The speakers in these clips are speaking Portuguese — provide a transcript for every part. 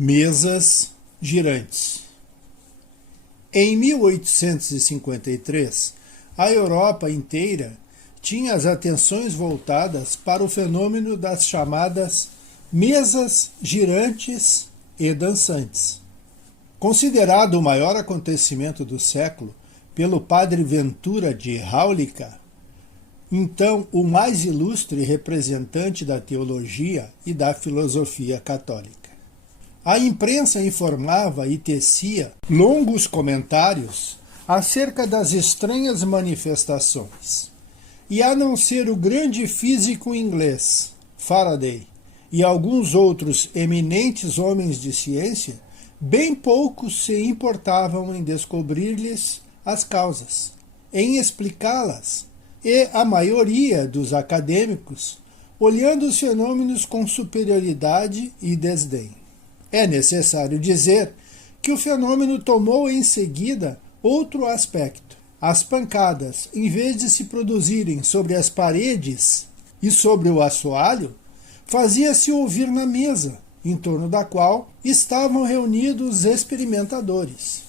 Mesas girantes. Em 1853, a Europa inteira tinha as atenções voltadas para o fenômeno das chamadas mesas girantes e dançantes. Considerado o maior acontecimento do século pelo padre Ventura de Haulica, então o mais ilustre representante da teologia e da filosofia católica. A imprensa informava e tecia longos comentários acerca das estranhas manifestações. E a não ser o grande físico inglês, Faraday, e alguns outros eminentes homens de ciência, bem poucos se importavam em descobrir-lhes as causas, em explicá-las, e a maioria dos acadêmicos olhando os fenômenos com superioridade e desdém. É necessário dizer que o fenômeno tomou em seguida outro aspecto. As pancadas, em vez de se produzirem sobre as paredes e sobre o assoalho, fazia-se ouvir na mesa, em torno da qual estavam reunidos os experimentadores.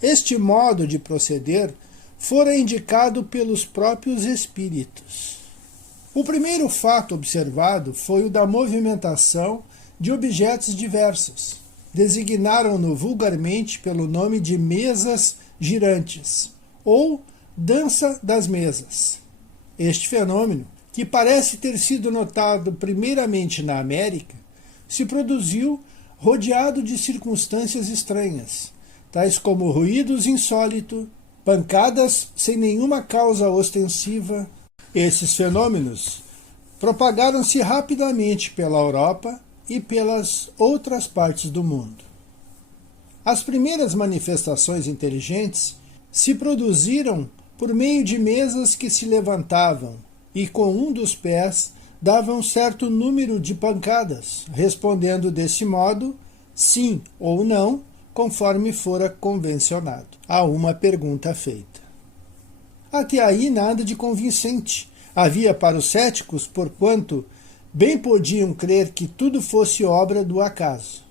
Este modo de proceder fora indicado pelos próprios espíritos. O primeiro fato observado foi o da movimentação de objetos diversos. Designaram-no vulgarmente pelo nome de mesas girantes, ou dança das mesas. Este fenômeno, que parece ter sido notado primeiramente na América, se produziu rodeado de circunstâncias estranhas, tais como ruídos insólitos, pancadas sem nenhuma causa ostensiva. Esses fenômenos propagaram-se rapidamente pela Europa e pelas outras partes do mundo. As primeiras manifestações inteligentes se produziram por meio de mesas que se levantavam e com um dos pés davam certo número de pancadas, respondendo desse modo sim ou não, conforme fora convencionado, a uma pergunta feita. Até aí nada de convincente havia para os céticos, porquanto bem podiam crer que tudo fosse obra do acaso.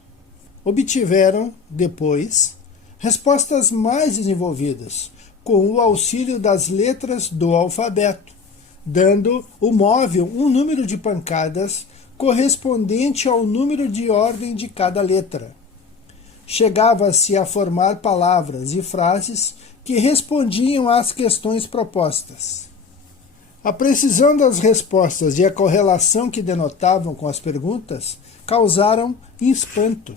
Obtiveram, depois, respostas mais desenvolvidas, com o auxílio das letras do alfabeto, dando o móvel um número de pancadas correspondente ao número de ordem de cada letra. Chegava-se a formar palavras e frases que respondiam às questões propostas. A precisão das respostas e a correlação que denotavam com as perguntas causaram espanto.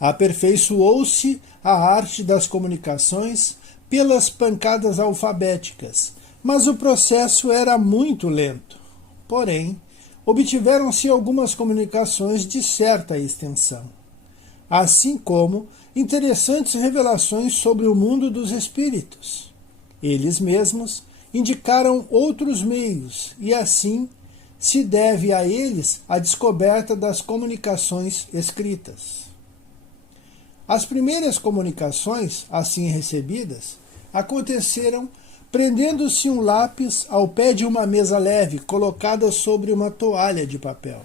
Aperfeiçoou-se a arte das comunicações pelas pancadas alfabéticas, mas o processo era muito lento. Porém, obtiveram-se algumas comunicações de certa extensão, assim como interessantes revelações sobre o mundo dos espíritos. Eles mesmos indicaram outros meios, e assim se deve a eles a descoberta das comunicações escritas. As primeiras comunicações, assim recebidas, aconteceram prendendo-se um lápis ao pé de uma mesa leve colocada sobre uma toalha de papel.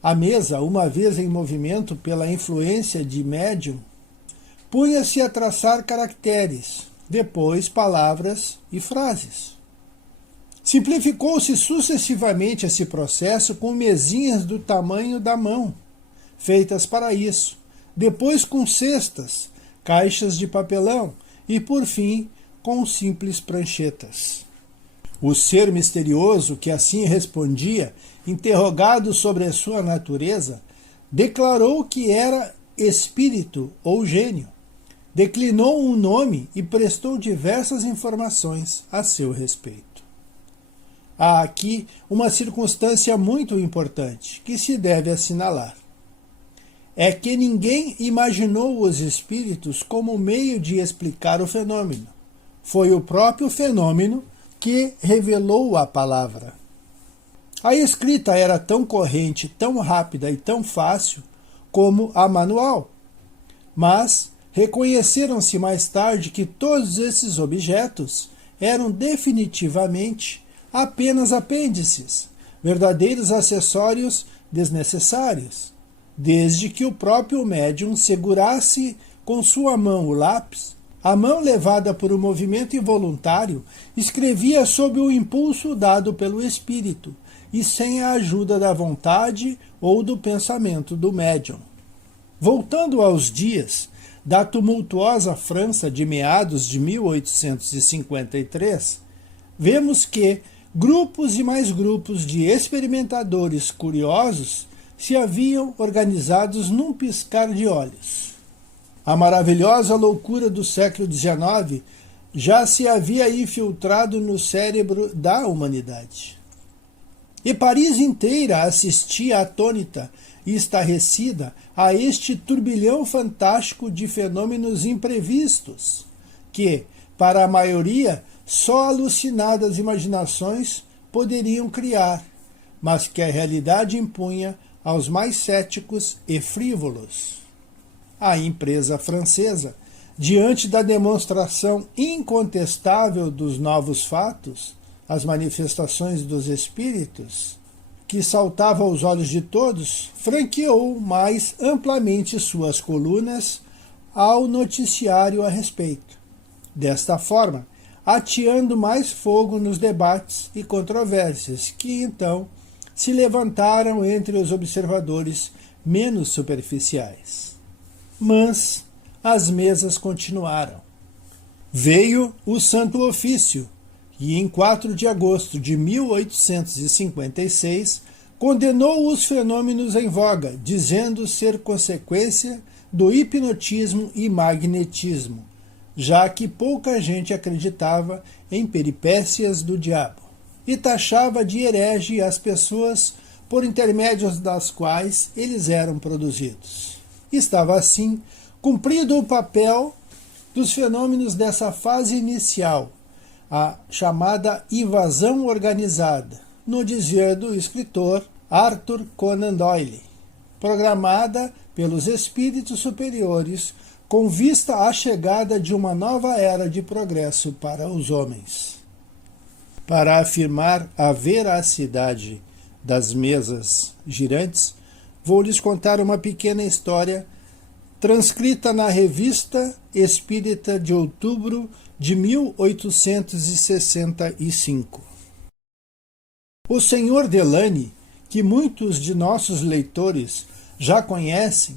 A mesa, uma vez em movimento pela influência de médium, punha-se a traçar caracteres, depois palavras e frases. Simplificou-se sucessivamente esse processo com mesinhas do tamanho da mão, feitas para isso, depois com cestas, caixas de papelão e, por fim, com simples pranchetas. O ser misterioso que assim respondia, interrogado sobre a sua natureza, declarou que era espírito ou gênio. Declinou um nome e prestou diversas informações a seu respeito. Há aqui uma circunstância muito importante que se deve assinalar. É que ninguém imaginou os espíritos como meio de explicar o fenômeno. Foi o próprio fenômeno que revelou a palavra. A escrita era tão corrente, tão rápida e tão fácil como a manual, mas reconheceram-se mais tarde que todos esses objetos eram definitivamente apenas apêndices, verdadeiros acessórios desnecessários. desde que o próprio médium segurasse com sua mão o lápis. A mão, levada por um movimento involuntário, escrevia sob o impulso dado pelo espírito e sem a ajuda da vontade ou do pensamento do médium. Voltando aos dias da tumultuosa França de meados de 1853, vemos que grupos e mais grupos de experimentadores curiosos se haviam organizados num piscar de olhos. A maravilhosa loucura do século XIX já se havia infiltrado no cérebro da humanidade. E Paris inteira assistia atônita e estarrecida a este turbilhão fantástico de fenômenos imprevistos, que, para a maioria, só alucinadas imaginações poderiam criar, mas que a realidade impunha aos mais céticos e frívolos. A empresa francesa, diante da demonstração incontestável dos novos fatos, as manifestações dos espíritos, que saltava aos olhos de todos, franqueou mais amplamente suas colunas ao noticiário a respeito. Desta forma, ateando mais fogo nos debates e controvérsias que, então, se levantaram entre os observadores menos superficiais. Mas as mesas continuaram. Veio o Santo Ofício, e em 4 de agosto de 1856 condenou os fenômenos em voga, dizendo ser consequência do hipnotismo e magnetismo, já que pouca gente acreditava em peripécias do diabo, e taxava de herege as pessoas por intermédio das quais eles eram produzidos. Estava assim cumprido o papel dos fenômenos dessa fase inicial, a chamada invasão organizada, no dizer do escritor Arthur Conan Doyle, programada pelos espíritos superiores com vista à chegada de uma nova era de progresso para os homens. Para afirmar a veracidade das mesas girantes, vou lhes contar uma pequena história transcrita na Revista Espírita de outubro de 1865. O Sr. Delany, que muitos de nossos leitores já conhecem,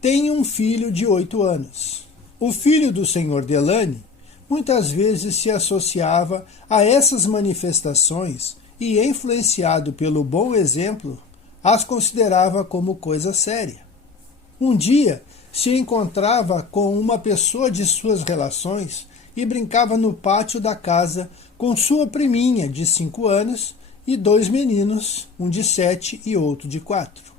tem um filho de 8 anos. O filho do Sr. Delany muitas vezes se associava a essas manifestações e, influenciado pelo bom exemplo, as considerava como coisa séria. Um dia, se encontrava com uma pessoa de suas relações e brincava no pátio da casa com sua priminha de 5 anos e 2 meninos, um de 7 e outro de 4.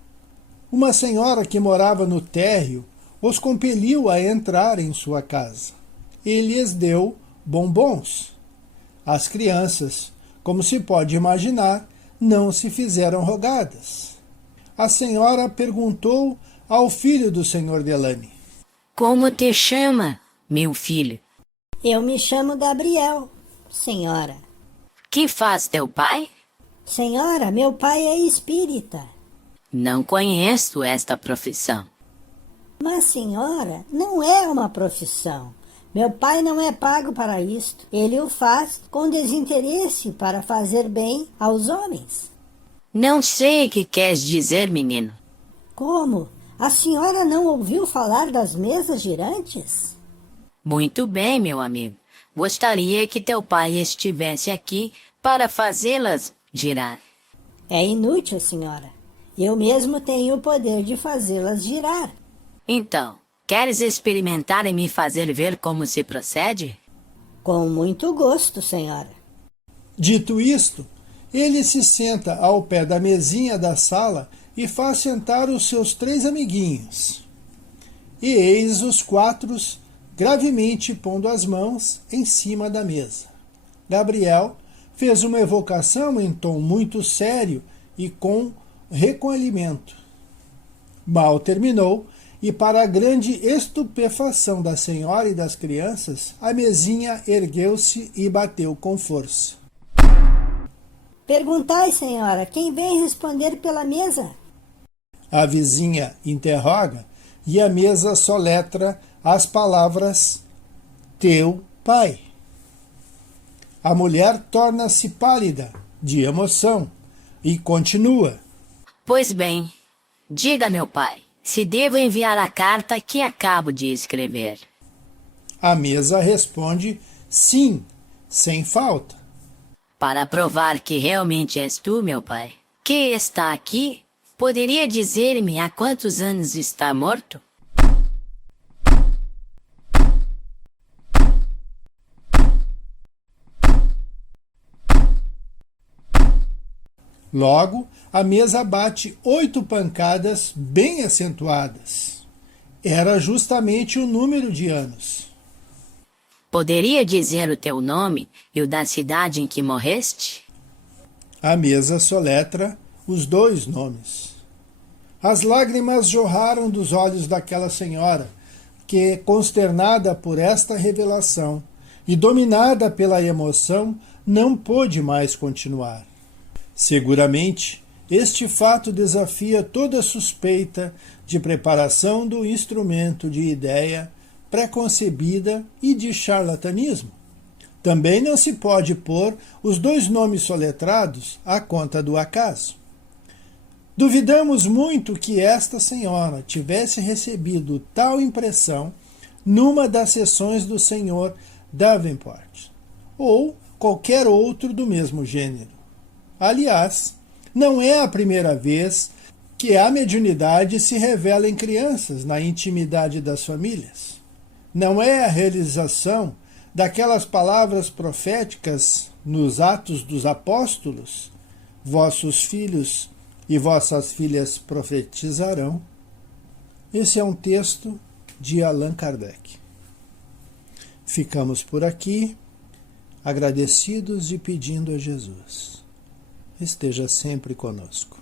Uma senhora que morava no térreo os compeliu a entrar em sua casa e lhes deu bombons. As crianças, como se pode imaginar, não se fizeram rogadas. A senhora perguntou ao filho do Sr. Delany: Como te chama, meu filho? Eu me chamo Gabriel, senhora. Que faz teu pai? Senhora, meu pai é espírita. Não conheço esta profissão. Mas, senhora, não é uma profissão. Meu pai não é pago para isto. Ele o faz com desinteresse para fazer bem aos homens. Não sei o que queres dizer, menino. Como? A senhora não ouviu falar das mesas girantes? Muito bem, meu amigo. Gostaria que teu pai estivesse aqui para fazê-las girar. É inútil, senhora. Eu mesmo tenho o poder de fazê-las girar. Então, queres experimentar e me fazer ver como se procede? Com muito gosto, senhora. Dito isto, ele se senta ao pé da mesinha da sala e faz sentar os seus 3 amiguinhos. E eis os 4 gravemente pondo as mãos em cima da mesa. Gabriel fez uma evocação em tom muito sério e com recolhimento. Mal terminou, e para a grande estupefação da senhora e das crianças, a mesinha ergueu-se e bateu com força. Perguntai, senhora, quem vem responder pela mesa? A vizinha interroga e a mesa soletra as palavras teu pai. A mulher torna-se pálida de emoção e continua. Pois bem, diga, meu pai, se devo enviar a carta que acabo de escrever. A mesa responde sim, sem falta. Para provar que realmente és tu, meu pai, que está aqui, poderia dizer-me há quantos anos está morto? Logo, a mesa bate 8 pancadas bem acentuadas. Era justamente o número de anos. Poderia dizer o teu nome e o da cidade em que morreste? A mesa soletra os 2 nomes. As lágrimas jorraram dos olhos daquela senhora, que, consternada por esta revelação e dominada pela emoção, não pôde mais continuar. Seguramente, este fato desafia toda suspeita de preparação do instrumento de ideia preconcebida e de charlatanismo. Também não se pode pôr os 2 nomes soletrados à conta do acaso. Duvidamos muito que esta senhora tivesse recebido tal impressão numa das sessões do Sr. Davenport, ou qualquer outro do mesmo gênero. Aliás, não é a primeira vez que a mediunidade se revela em crianças na intimidade das famílias. Não é a realização daquelas palavras proféticas nos Atos dos Apóstolos: vossos filhos e vossas filhas profetizarão. Esse é um texto de Allan Kardec. Ficamos por aqui, agradecidos e pedindo a Jesus: esteja sempre conosco.